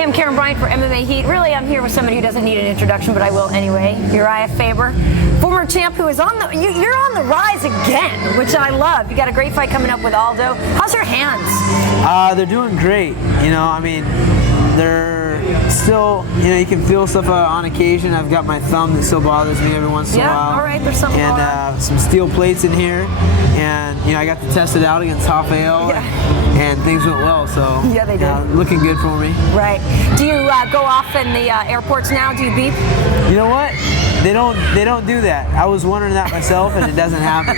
Hey, I'm Karyn Bryant for MMA Heat. Really, I'm here with somebody who doesn't need an introduction, but I will anyway. Urijah Faber, former champ who is on the, you're on the rise again, which I love. You got a great fight coming up with Aldo. How's your hands? They're doing great. You know, I mean, they're still, you know, you can feel stuff on occasion. I've got my thumb that still bothers me every once in a while. All right, there's something going on. And some steel plates in here. And, you know, I got to test it out against Raphael. And things went well, so yeah, they did. Looking good for me. Right. Do you go off in the airports now? Do you beep? You know what? They don't do that. I was wondering that myself, and it doesn't happen.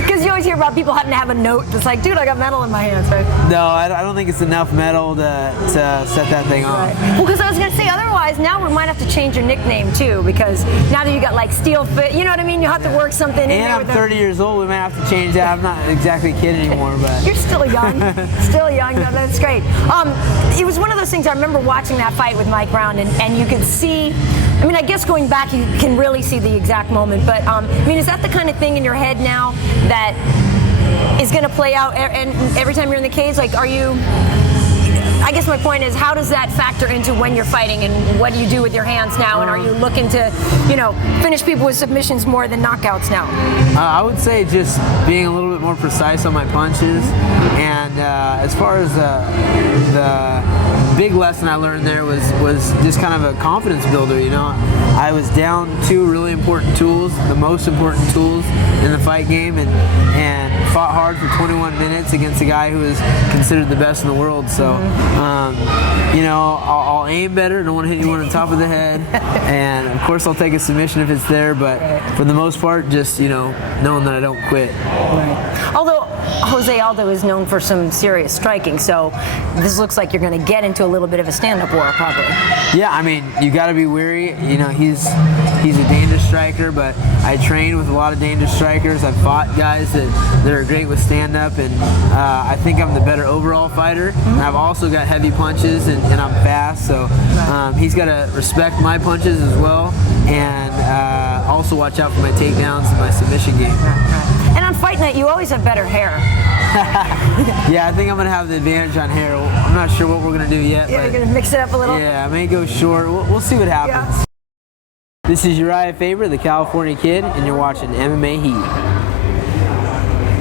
Because you always hear about people having to have a note that's like, dude, I got metal in my hands, right? No, I don't think it's enough metal to set that thing off. Right. Well, because I was going to say, otherwise, now we might have to change your nickname, too, because now that you got, like, steel fit, you know what I mean? You'll have to work something in there. And I'm 30 years old. We might have to change that. I'm not exactly a kid anymore, but... You're still young. Still young. No, that's great. It was one of those things, I remember watching that fight with Mike Brown, and you could see... I mean, I guess going back, you can really see the exact moment, but I mean, is that the kind of thing in your head now that is going to play out and every time you're in the cage? Like, are you, I guess my point is, how does that factor into when you're fighting, and what do you do with your hands now, and are you looking to, you know, finish people with submissions more than knockouts now? I would say just being a little bit more precise on my punches, and as far as the big lesson I learned there was just kind of a confidence builder. You know, I was down two really important tools, the most important tools in the fight game, and fought hard for 21 minutes against a guy who is considered the best in the world. So, you know, I'll aim better. Don't want to hit anyone on the top of the head, and of course I'll take a submission if it's there. But for the most part, just, you know, knowing that I don't quit. Right. Although Jose Aldo is known for some serious striking, so this looks like you're going to get into a little bit of a stand-up war, probably. Yeah, I mean, you got to be wary. You know, he's a dangerous striker, but I train with a lot of dangerous strikers. I've fought guys that are great with stand-up, and I think I'm the better overall fighter. And I've also got heavy punches, and I'm fast, so he's got to respect my punches as well, and also watch out for my takedowns and my submission game. And on fight night, you always have better hair. Yeah, I think I'm going to have the advantage on hair. I'm not sure what we're going to do yet. Yeah, you're going to mix it up a little? Yeah, I may go short. We'll see what happens. Yeah. This is Urijah Faber, the California Kid, and you're watching MMA Heat.